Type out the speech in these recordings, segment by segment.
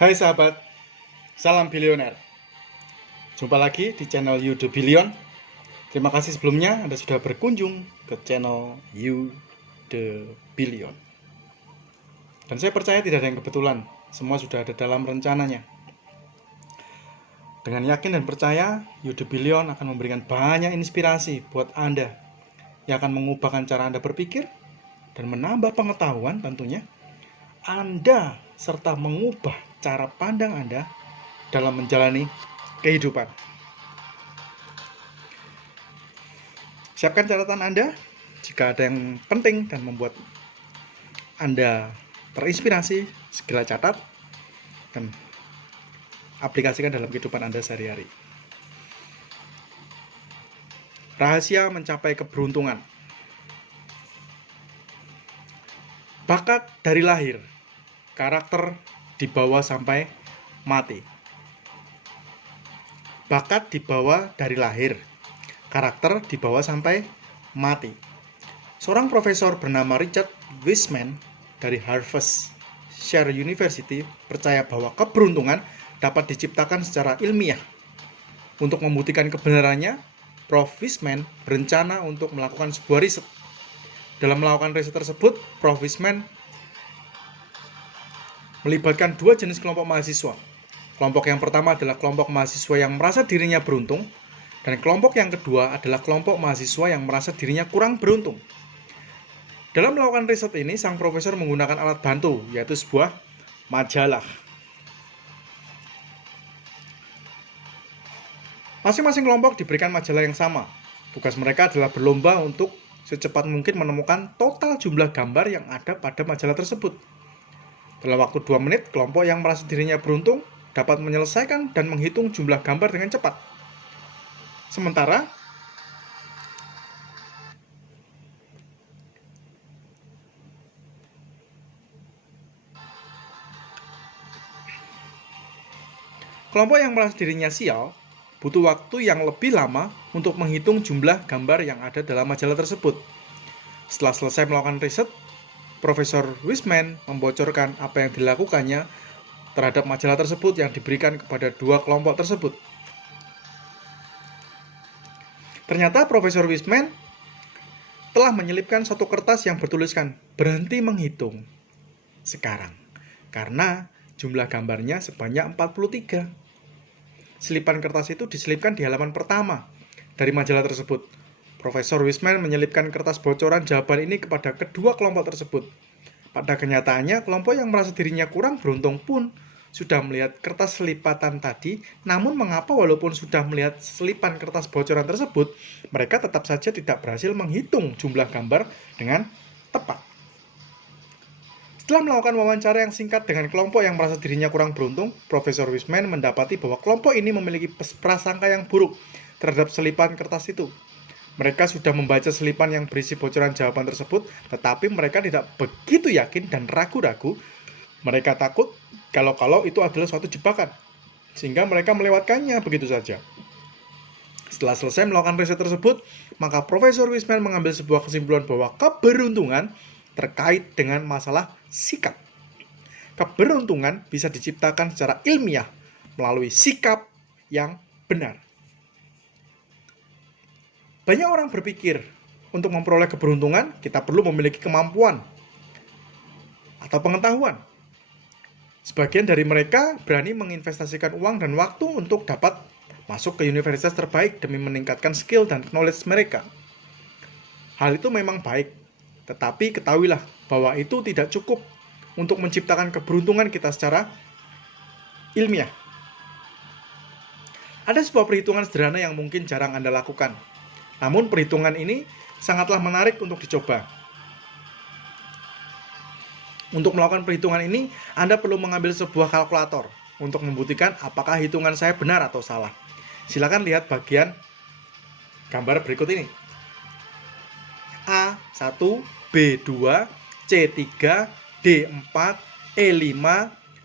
Hai sahabat, salam bilioner. Jumpa lagi di channel You The Billion. Terima kasih sebelumnya Anda sudah berkunjung ke channel You The Billion. Dan saya percaya tidak ada yang kebetulan, semua sudah ada dalam rencananya. Dengan yakin dan percaya, You The Billion akan memberikan banyak inspirasi buat Anda yang akan mengubahkan cara Anda berpikir dan menambah pengetahuan tentunya Anda serta mengubah cara pandang Anda dalam menjalani kehidupan. Siapkan catatan Anda jika ada yang penting dan membuat Anda terinspirasi, segera catat dan aplikasikan dalam kehidupan Anda sehari-hari. Rahasia mencapai keberuntungan. Bakat dari lahir, karakter dibawa sampai mati. Bakat dibawa dari lahir, karakter dibawa sampai mati. Seorang profesor bernama Richard Wiseman dari Harvard University percaya bahwa keberuntungan dapat diciptakan secara ilmiah. Untuk membuktikan kebenarannya, Prof. Wiseman berencana untuk melakukan sebuah riset. Dalam melakukan riset tersebut, Prof. Wiseman melibatkan dua jenis kelompok mahasiswa. Kelompok yang pertama adalah kelompok mahasiswa yang merasa dirinya beruntung, dan kelompok yang kedua adalah kelompok mahasiswa yang merasa dirinya kurang beruntung. Dalam melakukan riset ini, sang profesor menggunakan alat bantu, yaitu sebuah majalah. Masing-masing kelompok diberikan majalah yang sama. Tugas mereka adalah berlomba untuk secepat mungkin menemukan total jumlah gambar yang ada pada majalah tersebut. Dalam waktu 2 menit, kelompok yang merasa dirinya beruntung dapat menyelesaikan dan menghitung jumlah gambar dengan cepat. Sementara kelompok yang merasa dirinya sial butuh waktu yang lebih lama untuk menghitung jumlah gambar yang ada dalam majalah tersebut. Setelah selesai melakukan riset, Profesor Wiseman membocorkan apa yang dilakukannya terhadap majalah tersebut yang diberikan kepada dua kelompok tersebut. Ternyata Profesor Wiseman telah menyelipkan satu kertas yang bertuliskan berhenti menghitung sekarang, karena jumlah gambarnya sebanyak 43. Selipan kertas itu diselipkan di halaman pertama dari majalah tersebut. Profesor Wiseman menyelipkan kertas bocoran jawaban ini kepada kedua kelompok tersebut. Pada kenyataannya, kelompok yang merasa dirinya kurang beruntung pun sudah melihat kertas selipatan tadi, namun mengapa walaupun sudah melihat selipan kertas bocoran tersebut, mereka tetap saja tidak berhasil menghitung jumlah gambar dengan tepat. Setelah melakukan wawancara yang singkat dengan kelompok yang merasa dirinya kurang beruntung, Profesor Wiseman mendapati bahwa kelompok ini memiliki prasangka yang buruk terhadap selipan kertas itu. Mereka sudah membaca selipan yang berisi bocoran jawaban tersebut, tetapi mereka tidak begitu yakin dan ragu-ragu. Mereka takut kalau itu adalah suatu jebakan, sehingga mereka melewatkannya begitu saja. Setelah selesai melakukan riset tersebut, maka Profesor Wiseman mengambil sebuah kesimpulan bahwa keberuntungan terkait dengan masalah sikap. Keberuntungan bisa diciptakan secara ilmiah melalui sikap yang benar. Banyak orang berpikir, untuk memperoleh keberuntungan, kita perlu memiliki kemampuan atau pengetahuan. Sebagian dari mereka berani menginvestasikan uang dan waktu untuk dapat masuk ke universitas terbaik demi meningkatkan skill dan knowledge mereka. Hal itu memang baik, tetapi ketahuilah bahwa itu tidak cukup untuk menciptakan keberuntungan kita secara ilmiah. Ada sebuah perhitungan sederhana yang mungkin jarang Anda lakukan. Namun perhitungan ini sangatlah menarik untuk dicoba. Untuk melakukan perhitungan ini, Anda perlu mengambil sebuah kalkulator untuk membuktikan apakah hitungan saya benar atau salah. Silakan lihat bagian gambar berikut ini. A1, B2, C3, D4, E5,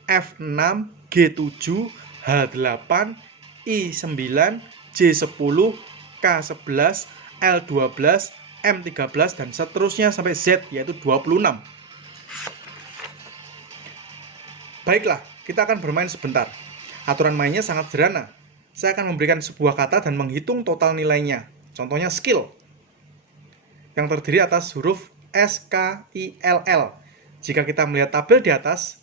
F6, G7, H8, I9, J10, K11, L12, M13, dan seterusnya sampai Z, yaitu 26. Baiklah, kita akan bermain sebentar. Aturan mainnya sangat sederhana. Saya akan memberikan sebuah kata dan menghitung total nilainya. Contohnya skill, yang terdiri atas huruf S-K-I-L-L. Jika kita melihat tabel di atas,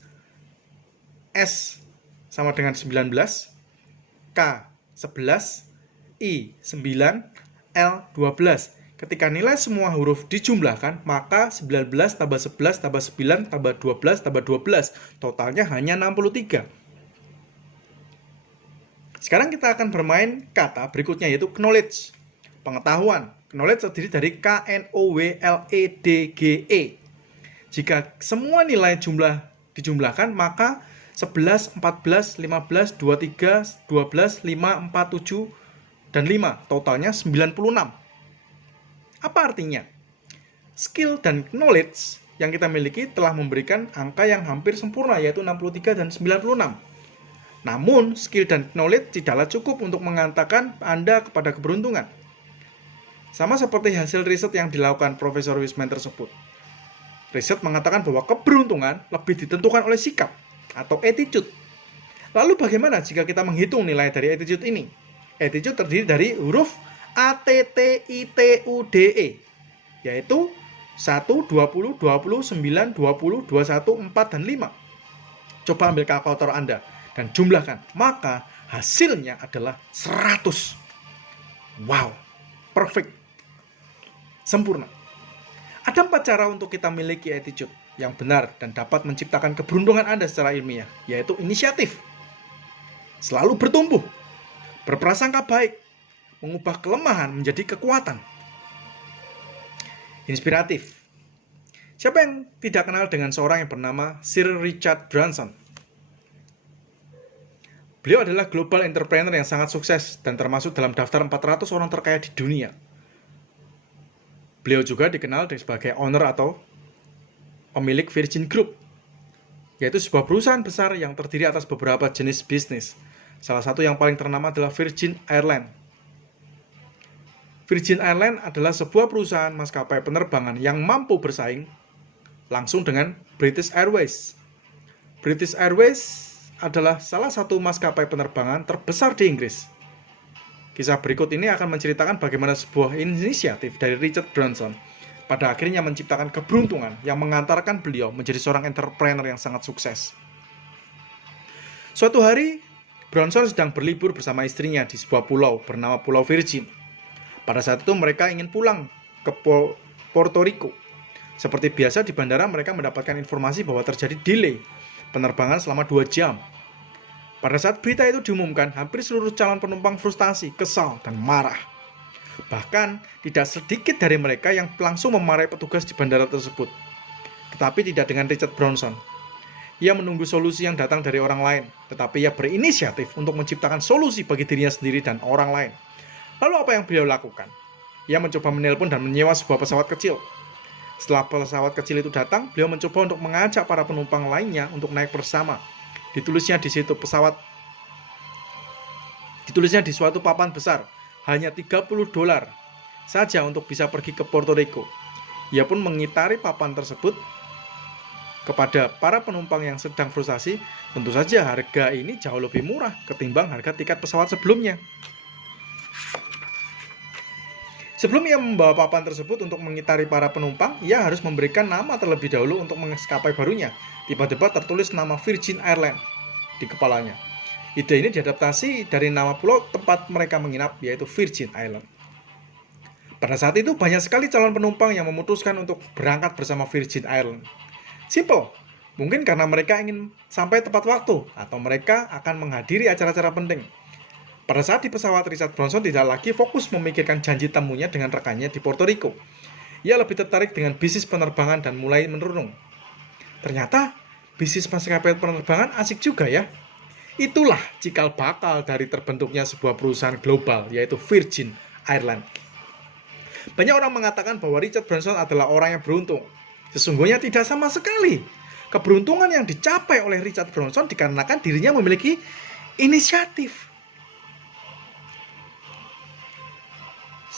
S sama dengan 19, K 11, I 9, L 12. Ketika nilai semua huruf dijumlahkan, maka 19 tambah 11 tambah 9 tambah 12 tambah 12. Totalnya hanya 63. Sekarang kita akan bermain kata berikutnya, yaitu knowledge, pengetahuan. Knowledge terdiri dari K-N-O-W-L-E-D-G-E. Jika semua nilai jumlah dijumlahkan, maka 11, 14, 15, 23, 12, 5, 4, 7, dan 5. Totalnya 96. Apa artinya? Skill dan knowledge yang kita miliki telah memberikan angka yang hampir sempurna, yaitu 63 dan 96. Namun, skill dan knowledge tidaklah cukup untuk mengantarkan Anda kepada keberuntungan. Sama seperti hasil riset yang dilakukan Profesor Wiseman tersebut. Riset mengatakan bahwa keberuntungan lebih ditentukan oleh sikap atau attitude. Lalu bagaimana jika kita menghitung nilai dari attitude ini? Attitude terdiri dari huruf A-T-T-I-T-U-D-E, yaitu 1, 20, 20, 9, 20, 21, 4, dan 5. Coba ambil kalkulator Anda dan jumlahkan, maka hasilnya adalah 100. Wow, perfect, sempurna. Ada 4 cara untuk kita miliki attitude yang benar dan dapat menciptakan keberuntungan Anda secara ilmiah, yaitu inisiatif, selalu bertumbuh, berprasangka baik, mengubah kelemahan menjadi kekuatan, inspiratif. Siapa yang tidak kenal dengan seorang yang bernama Sir Richard Branson? Beliau adalah global entrepreneur yang sangat sukses dan termasuk dalam daftar 400 orang terkaya di dunia. Beliau juga dikenal sebagai owner atau pemilik Virgin Group, yaitu sebuah perusahaan besar yang terdiri atas beberapa jenis bisnis. Salah satu yang paling ternama adalah Virgin Airlines. Virgin Airlines adalah sebuah perusahaan maskapai penerbangan yang mampu bersaing langsung dengan British Airways. British Airways adalah salah satu maskapai penerbangan terbesar di Inggris. Kisah berikut ini akan menceritakan bagaimana sebuah inisiatif dari Richard Branson pada akhirnya menciptakan keberuntungan yang mengantarkan beliau menjadi seorang entrepreneur yang sangat sukses. Suatu hari, Branson sedang berlibur bersama istrinya di sebuah pulau bernama Pulau Virgin. Pada saat itu mereka ingin pulang ke Puerto Rico. Seperti biasa di bandara mereka mendapatkan informasi bahwa terjadi delay penerbangan selama 2 jam. Pada saat berita itu diumumkan, hampir seluruh calon penumpang frustasi, kesal, dan marah. Bahkan tidak sedikit dari mereka yang langsung memarahi petugas di bandara tersebut. Tetapi tidak dengan Richard Branson. Ia menunggu solusi yang datang dari orang lain, tetapi ia berinisiatif untuk menciptakan solusi bagi dirinya sendiri dan orang lain. Lalu apa yang beliau lakukan? Ia mencoba menelpon dan menyewa sebuah pesawat kecil. Setelah pesawat kecil itu datang, beliau mencoba untuk mengajak para penumpang lainnya untuk naik bersama. Ditulisnya di suatu papan besar, hanya $30 saja untuk bisa pergi ke Puerto Rico. Ia pun mengitari papan tersebut kepada para penumpang yang sedang frustasi. Tentu saja harga ini jauh lebih murah ketimbang harga tiket pesawat sebelumnya. Sebelum ia membawa papan tersebut untuk mengitari para penumpang, ia harus memberikan nama terlebih dahulu untuk maskapai barunya. Tiba-tiba tertulis nama Virgin Airlines di kepalanya. Ide ini diadaptasi dari nama pulau tempat mereka menginap, yaitu Virgin Island. Pada saat itu banyak sekali calon penumpang yang memutuskan untuk berangkat bersama Virgin Island. Simple, mungkin karena mereka ingin sampai tepat waktu atau mereka akan menghadiri acara-acara penting. Pada saat di pesawat, Richard Branson tidak lagi fokus memikirkan janji temunya dengan rekannya di Puerto Rico. Ia lebih tertarik dengan bisnis penerbangan dan mulai menurun. Ternyata, bisnis maskapai penerbangan asik juga ya. Itulah cikal bakal dari terbentuknya sebuah perusahaan global, yaitu Virgin Airlines. Banyak orang mengatakan bahwa Richard Branson adalah orang yang beruntung. Sesungguhnya tidak sama sekali. Keberuntungan yang dicapai oleh Richard Branson dikarenakan dirinya memiliki inisiatif.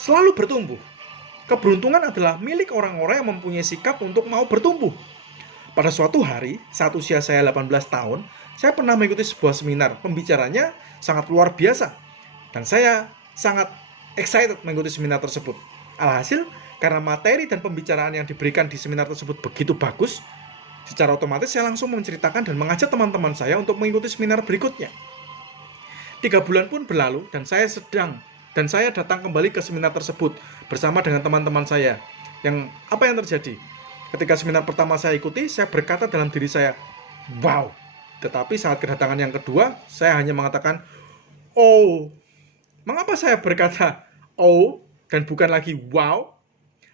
Selalu bertumbuh. Keberuntungan adalah milik orang-orang yang mempunyai sikap untuk mau bertumbuh. Pada suatu hari, saat usia saya 18 tahun, saya pernah mengikuti sebuah seminar. Pembicaranya sangat luar biasa. Dan saya sangat excited mengikuti seminar tersebut. Alhasil, karena materi dan pembicaraan yang diberikan di seminar tersebut begitu bagus, secara otomatis saya langsung menceritakan dan mengajak teman-teman saya untuk mengikuti seminar berikutnya. 3 bulan pun berlalu dan saya datang kembali ke seminar tersebut bersama dengan teman-teman saya. Apa yang terjadi? Ketika seminar pertama saya ikuti, saya berkata dalam diri saya, wow. Tetapi saat kedatangan yang kedua, saya hanya mengatakan, oh. Mengapa saya berkata, oh, dan bukan lagi wow?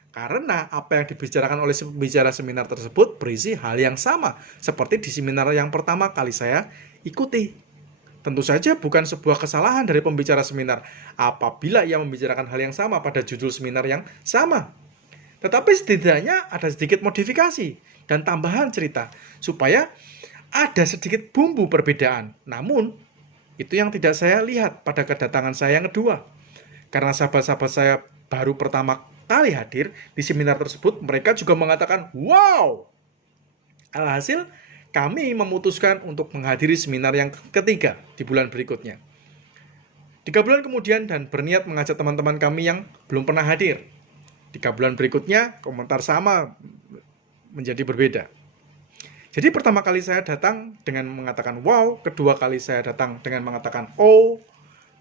Karena apa yang dibicarakan oleh pembicara seminar tersebut berisi hal yang sama seperti di seminar yang pertama kali saya ikuti. Tentu saja bukan sebuah kesalahan dari pembicara seminar apabila ia membicarakan hal yang sama pada judul seminar yang sama. Tetapi setidaknya ada sedikit modifikasi dan tambahan cerita supaya ada sedikit bumbu perbedaan. Namun, itu yang tidak saya lihat pada kedatangan saya yang kedua. Karena sahabat-sahabat saya baru pertama kali hadir di seminar tersebut, mereka juga mengatakan, wow! Alhasil, kami memutuskan untuk menghadiri seminar yang ketiga di bulan berikutnya. 3 bulan kemudian dan berniat mengajak teman-teman kami yang belum pernah hadir. 3 bulan berikutnya, komentar sama menjadi berbeda. Jadi pertama kali saya datang dengan mengatakan wow, kedua kali saya datang dengan mengatakan oh.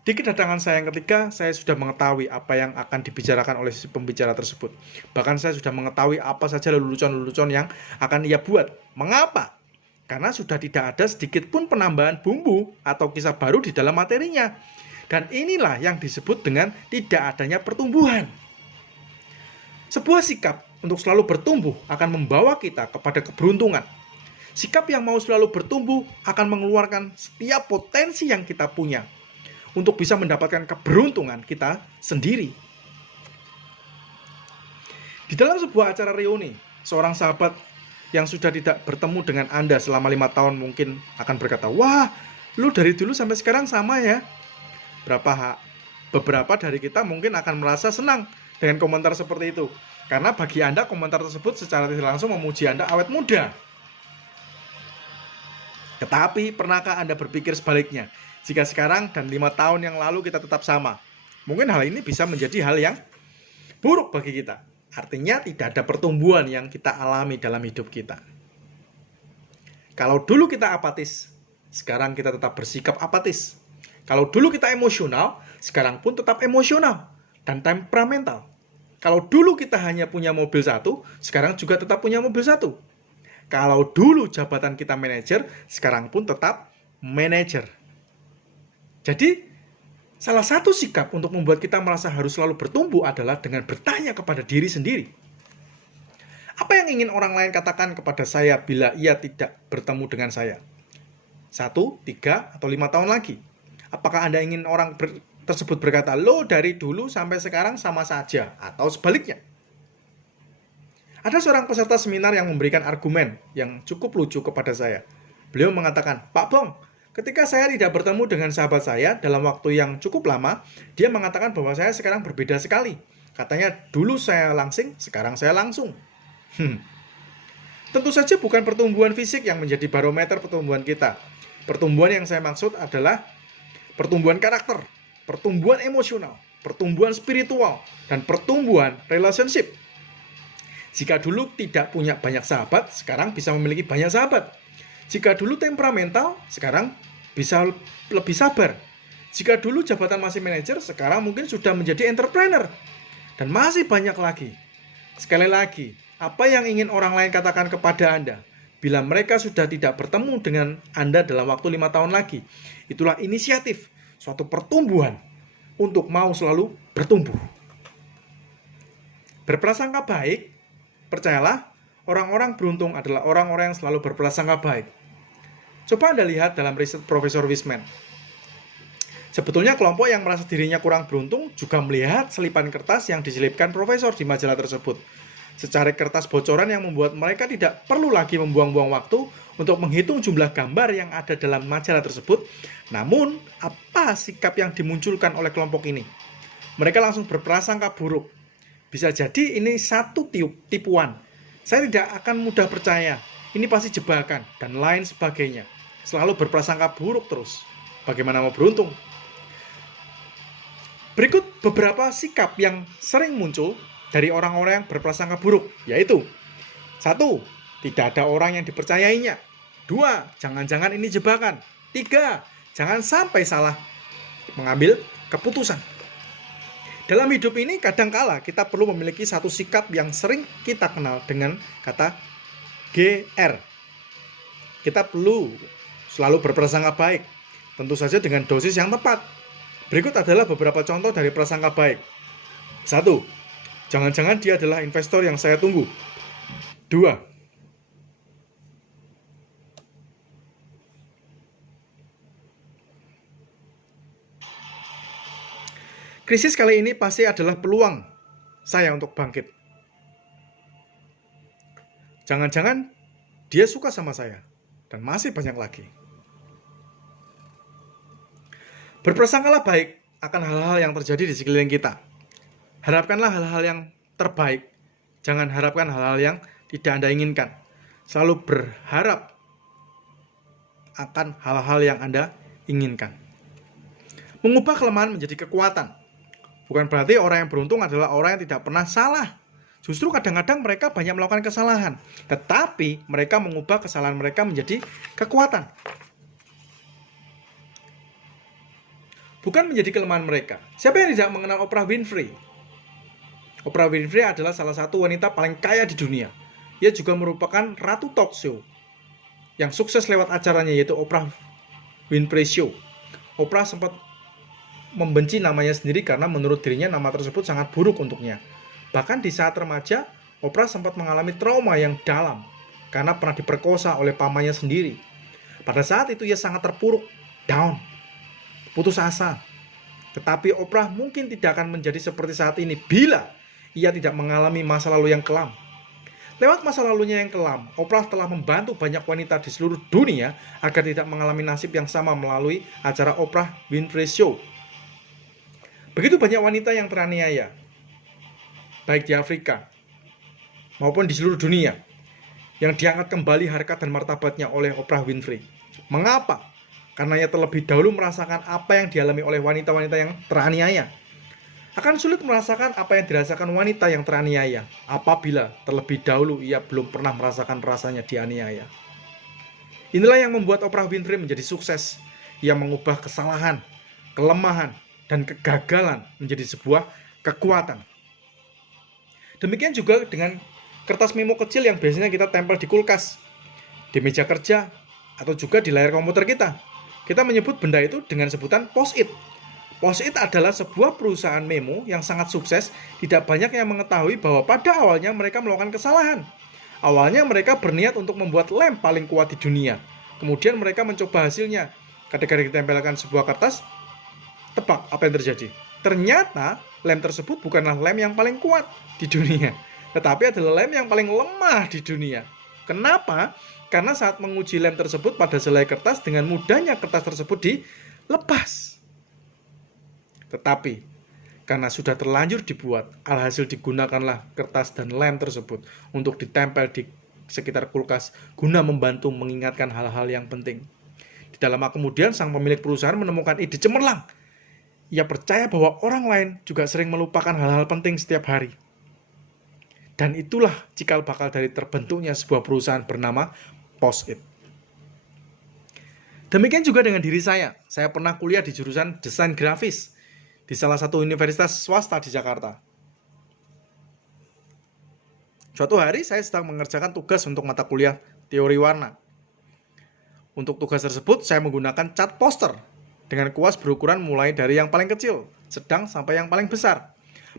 Di kedatangan saya yang ketiga, saya sudah mengetahui apa yang akan dibicarakan oleh si pembicara tersebut. Bahkan saya sudah mengetahui apa saja lelucon-lelucon yang akan ia buat. Mengapa? Karena sudah tidak ada sedikit pun penambahan bumbu atau kisah baru di dalam materinya. Dan inilah yang disebut dengan tidak adanya pertumbuhan. Sebuah sikap untuk selalu bertumbuh akan membawa kita kepada keberuntungan. Sikap yang mau selalu bertumbuh akan mengeluarkan setiap potensi yang kita punya untuk bisa mendapatkan keberuntungan kita sendiri. Di dalam sebuah acara reuni, seorang sahabat yang sudah tidak bertemu dengan Anda selama 5 tahun mungkin akan berkata, wah, lu dari dulu sampai sekarang sama ya. Beberapa dari kita mungkin akan merasa senang dengan komentar seperti itu. Karena bagi Anda komentar tersebut secara tidak langsung memuji Anda awet muda. Tetapi pernahkah Anda berpikir sebaliknya? Jika sekarang dan 5 tahun yang lalu kita tetap sama, mungkin hal ini bisa menjadi hal yang buruk bagi kita. Artinya tidak ada pertumbuhan yang kita alami dalam hidup kita. Kalau dulu kita apatis, sekarang kita tetap bersikap apatis. Kalau dulu kita emosional, sekarang pun tetap emosional dan temperamental. Kalau dulu kita hanya punya mobil satu, sekarang juga tetap punya mobil satu. Kalau dulu jabatan kita manajer, sekarang pun tetap manajer. Jadi, salah satu sikap untuk membuat kita merasa harus selalu bertumbuh adalah dengan bertanya kepada diri sendiri. Apa yang ingin orang lain katakan kepada saya bila ia tidak bertemu dengan saya? 1, 3, atau 5 tahun lagi? Apakah Anda ingin orang tersebut berkata, lo dari dulu sampai sekarang sama saja, atau sebaliknya? Ada seorang peserta seminar yang memberikan argumen yang cukup lucu kepada saya. Beliau mengatakan, Pak Bong, ketika saya tidak bertemu dengan sahabat saya dalam waktu yang cukup lama, dia mengatakan bahwa saya sekarang berbeda sekali. Katanya, dulu saya langsing, sekarang saya langsung. Tentu saja bukan pertumbuhan fisik yang menjadi barometer pertumbuhan kita. Pertumbuhan yang saya maksud adalah pertumbuhan karakter, pertumbuhan emosional, pertumbuhan spiritual, dan pertumbuhan relationship. Jika dulu tidak punya banyak sahabat, sekarang bisa memiliki banyak sahabat. Jika dulu temperamental, sekarang bisa lebih sabar. Jika dulu jabatan masih manajer, sekarang mungkin sudah menjadi entrepreneur. Dan masih banyak lagi. Sekali lagi, apa yang ingin orang lain katakan kepada Anda? Bila mereka sudah tidak bertemu dengan Anda dalam waktu 5 tahun lagi, itulah inisiatif, suatu pertumbuhan untuk mau selalu bertumbuh. Berprasangka baik, percayalah, orang-orang beruntung adalah orang-orang yang selalu berprasangka baik. Coba Anda lihat dalam riset Profesor Wiseman. Sebetulnya kelompok yang merasa dirinya kurang beruntung juga melihat selipan kertas yang diselipkan profesor di majalah tersebut. Secari kertas bocoran yang membuat mereka tidak perlu lagi membuang-buang waktu untuk menghitung jumlah gambar yang ada dalam majalah tersebut. Namun, apa sikap yang dimunculkan oleh kelompok ini? Mereka langsung berprasangka buruk. Bisa jadi ini satu tipuan. Saya tidak akan mudah percaya ini pasti jebakan, dan lain sebagainya. Selalu berprasangka buruk terus. Bagaimana mau beruntung? Berikut beberapa sikap yang sering muncul dari orang-orang yang berprasangka buruk, yaitu 1. Tidak ada orang yang dipercayainya. 2. Jangan-jangan ini jebakan. 3. Jangan sampai salah mengambil keputusan. Dalam hidup ini kadangkala kita perlu memiliki satu sikap yang sering kita kenal dengan kata GR. Kita perlu selalu berprasangka baik, tentu saja dengan dosis yang tepat. Berikut adalah beberapa contoh dari prasangka baik. 1. Jangan-jangan dia adalah investor yang saya tunggu. 2. Krisis kali ini pasti adalah peluang saya untuk bangkit. Jangan-jangan dia suka sama saya, dan masih banyak lagi. Berprasangkalah baik akan hal-hal yang terjadi di sekeliling kita. Harapkanlah hal-hal yang terbaik. Jangan harapkan hal-hal yang tidak Anda inginkan. Selalu berharap akan hal-hal yang Anda inginkan. Mengubah kelemahan menjadi kekuatan. Bukan berarti orang yang beruntung adalah orang yang tidak pernah salah. Justru kadang-kadang mereka banyak melakukan kesalahan. Tetapi mereka mengubah kesalahan mereka menjadi kekuatan. Bukan menjadi kelemahan mereka. Siapa yang tidak mengenal Oprah Winfrey? Oprah Winfrey adalah salah satu wanita paling kaya di dunia. Ia juga merupakan ratu talk show yang sukses lewat acaranya, yaitu Oprah Winfrey Show. Oprah sempat membenci namanya sendiri karena menurut dirinya nama tersebut sangat buruk untuknya. Bahkan di saat remaja, Oprah sempat mengalami trauma yang dalam karena pernah diperkosa oleh pamannya sendiri. Pada saat itu ia sangat terpuruk, down, putus asa. Tetapi Oprah mungkin tidak akan menjadi seperti saat ini bila ia tidak mengalami masa lalu yang kelam. Lewat masa lalunya yang kelam, Oprah telah membantu banyak wanita di seluruh dunia agar tidak mengalami nasib yang sama melalui acara Oprah Winfrey Show. Begitu banyak wanita yang teraniaya, baik di Afrika maupun di seluruh dunia, yang diangkat kembali harkat dan martabatnya oleh Oprah Winfrey. Mengapa? Karena ia terlebih dahulu merasakan apa yang dialami oleh wanita-wanita yang teraniaya. Akan sulit merasakan apa yang dirasakan wanita yang teraniaya apabila terlebih dahulu ia belum pernah merasakan rasanya dianiaya. Inilah yang membuat Oprah Winfrey menjadi sukses. Ia mengubah kesalahan, kelemahan, dan kegagalan menjadi sebuah kekuatan. Demikian juga dengan kertas memo kecil yang biasanya kita tempel di kulkas, di meja kerja, atau juga di layar komputer kita. Kita menyebut benda itu dengan sebutan post-it. Post-it adalah sebuah perusahaan memo yang sangat sukses. Tidak banyak yang mengetahui bahwa pada awalnya mereka melakukan kesalahan. Awalnya mereka berniat untuk membuat lem paling kuat di dunia. Kemudian mereka mencoba hasilnya. Ketika ditempelkan sebuah kertas, tebak apa yang terjadi? Ternyata lem tersebut bukanlah lem yang paling kuat di dunia, tetapi adalah lem yang paling lemah di dunia. Kenapa? Karena saat menguji lem tersebut pada selai kertas, dengan mudahnya kertas tersebut dilepas. Tetapi karena sudah terlanjur dibuat, alhasil digunakanlah kertas dan lem tersebut untuk ditempel di sekitar kulkas guna membantu mengingatkan hal-hal yang penting. Di dalam kemudian sang pemilik perusahaan menemukan ide cemerlang. Ia percaya bahwa orang lain juga sering melupakan hal-hal penting setiap hari. Dan itulah cikal bakal dari terbentuknya sebuah perusahaan bernama Post-it. Demikian juga dengan diri saya. Saya pernah kuliah di jurusan desain grafis di salah satu universitas swasta di Jakarta. Suatu hari saya sedang mengerjakan tugas untuk mata kuliah teori warna. Untuk tugas tersebut saya menggunakan cat poster dengan kuas berukuran mulai dari yang paling kecil, sedang sampai yang paling besar.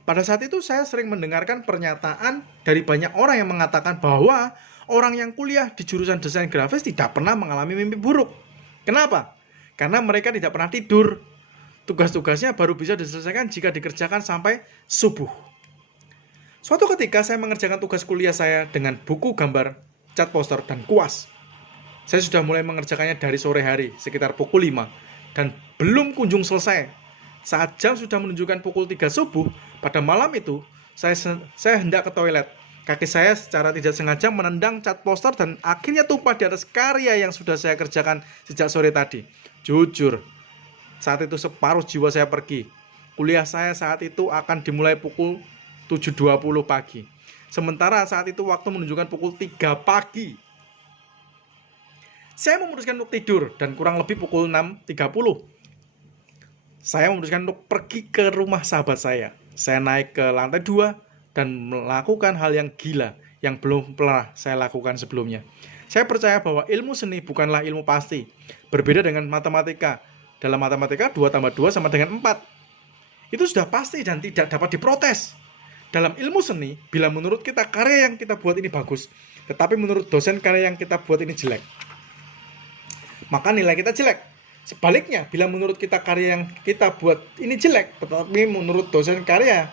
Pada saat itu saya sering mendengarkan pernyataan dari banyak orang yang mengatakan bahwa orang yang kuliah di jurusan desain grafis tidak pernah mengalami mimpi buruk. Kenapa? Karena mereka tidak pernah tidur. Tugas-tugasnya baru bisa diselesaikan jika dikerjakan sampai subuh. Suatu ketika saya mengerjakan tugas kuliah saya dengan buku gambar, cat poster, dan kuas. Saya sudah mulai mengerjakannya dari sore hari, sekitar pukul 5, dan belum kunjung selesai. Saat jam sudah menunjukkan pukul 3 subuh, pada malam itu, saya hendak ke toilet. Kaki saya secara tidak sengaja menendang cat poster dan akhirnya tumpah di atas karya yang sudah saya kerjakan sejak sore tadi. Jujur, saat itu separuh jiwa saya pergi. Kuliah saya saat itu akan dimulai pukul 7.20 pagi. Sementara saat itu waktu menunjukkan pukul 3 pagi. Saya memutuskan untuk tidur dan kurang lebih pukul 6.30. Saya memutuskan untuk pergi ke rumah sahabat saya. Saya naik ke lantai 2 dan melakukan hal yang gila yang belum pernah saya lakukan sebelumnya. Saya percaya bahwa ilmu seni bukanlah ilmu pasti. Berbeda dengan matematika. Dalam matematika 2 tambah 2 sama dengan 4. Itu sudah pasti dan tidak dapat diprotes. Dalam ilmu seni, bila menurut kita karya yang kita buat ini bagus, tetapi menurut dosen karya yang kita buat ini jelek, maka nilai kita jelek. Sebaliknya, bila menurut kita karya yang kita buat ini jelek, tetapi menurut dosen karya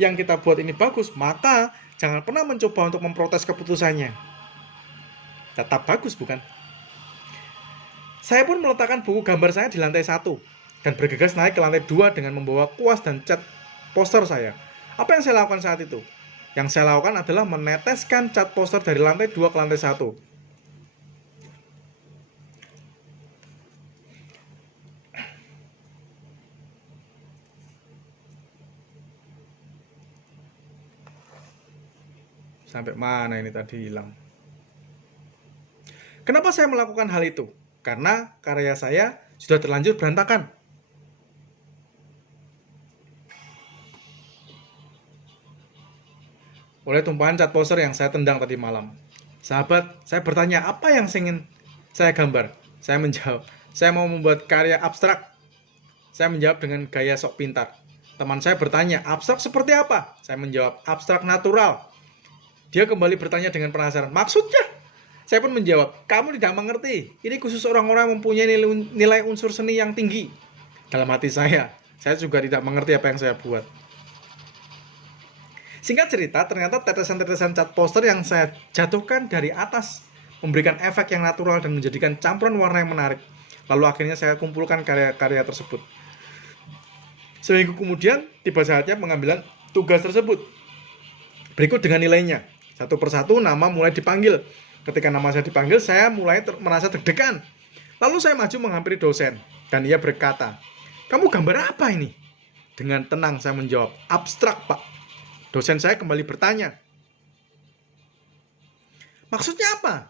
yang kita buat ini bagus, maka jangan pernah mencoba untuk memprotes keputusannya. Tetap bagus, bukan? Saya pun meletakkan buku gambar saya di lantai 1 dan bergegas naik ke lantai 2 dengan membawa kuas dan cat poster saya. Apa yang saya lakukan saat itu? Yang saya lakukan adalah meneteskan cat poster dari lantai 2 ke lantai 1. Sampai mana ini tadi hilang? Kenapa saya melakukan hal itu? Karena karya saya sudah terlanjur berantakan. Oleh tumpahan cat poster yang saya tendang tadi malam. Sahabat, saya bertanya apa yang ingin saya gambar. Saya menjawab, saya mau membuat karya abstrak. Saya menjawab dengan gaya sok pintar. Teman saya bertanya, abstrak seperti apa? Saya menjawab, abstrak natural. Dia kembali bertanya dengan penasaran, maksudnya? Saya pun menjawab, kamu tidak mengerti. Ini khusus orang-orang mempunyai nilai unsur seni yang tinggi. Dalam hati saya juga tidak mengerti apa yang saya buat. Singkat cerita, ternyata tetesan-tetesan cat poster yang saya jatuhkan dari atas memberikan efek yang natural dan menjadikan campuran warna yang menarik. Lalu akhirnya saya kumpulkan karya-karya tersebut. Seminggu kemudian, tiba saatnya pengambilan tugas tersebut. Berikut dengan nilainya. Satu persatu nama mulai dipanggil. Ketika nama saya dipanggil, saya mulai merasa deg-degan. Lalu saya maju menghampiri dosen. Dan ia berkata, kamu gambar apa ini? Dengan tenang saya menjawab, abstrak, Pak. Dosen saya kembali bertanya, maksudnya apa?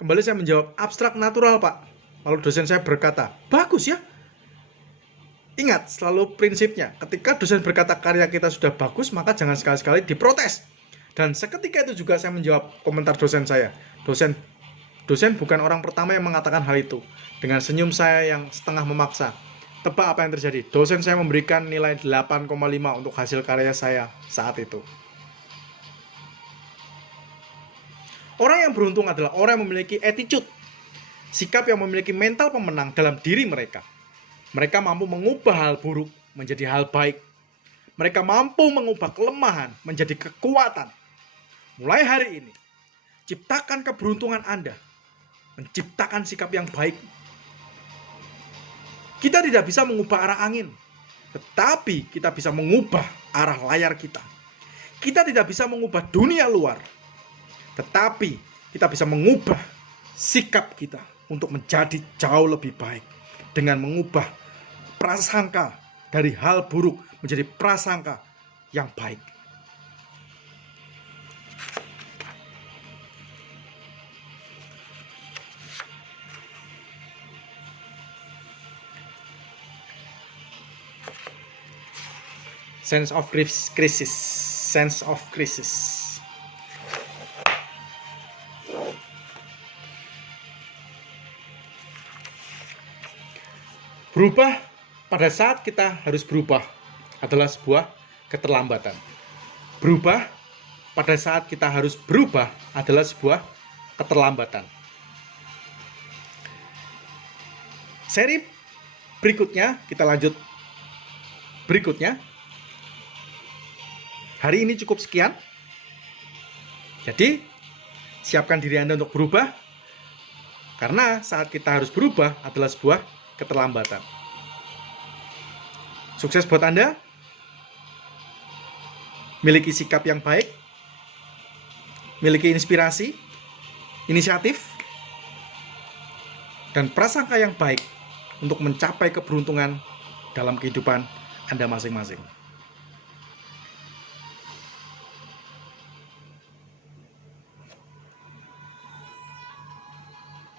Kembali saya menjawab, abstrak natural, Pak. Lalu dosen saya berkata, bagus ya. Ingat selalu prinsipnya, ketika dosen berkata karya kita sudah bagus, maka jangan sekali-sekali diprotes. Dan seketika itu juga saya menjawab komentar dosen saya. Dosen bukan orang pertama yang mengatakan hal itu. Dengan senyum saya yang setengah memaksa. Tebak apa yang terjadi? Dosen saya memberikan nilai 8,5 untuk hasil karya saya saat itu. Orang yang beruntung adalah orang yang memiliki attitude, sikap yang memiliki mental pemenang dalam diri mereka. Mereka mampu mengubah hal buruk menjadi hal baik. Mereka mampu mengubah kelemahan menjadi kekuatan. Mulai hari ini, ciptakan keberuntungan Anda, menciptakan sikap yang baik. Kita tidak bisa mengubah arah angin, tetapi kita bisa mengubah arah layar kita. Kita tidak bisa mengubah dunia luar, tetapi kita bisa mengubah sikap kita untuk menjadi jauh lebih baik. Dengan mengubah prasangka dari hal buruk menjadi prasangka yang baik. Sense of crisis. Sense of crisis. Berubah pada saat kita harus berubah adalah sebuah keterlambatan. Berubah pada saat kita harus berubah adalah sebuah keterlambatan. Seri berikutnya kita lanjut. Berikutnya. Hari ini cukup sekian. Jadi, siapkan diri Anda untuk berubah. Karena saat kita harus berubah adalah sebuah keterlambatan. Sukses buat Anda. miliki sikap yang baik, miliki inspirasi, inisiatif, dan prasangka yang baik untuk mencapai keberuntungan dalam kehidupan Anda masing-masing.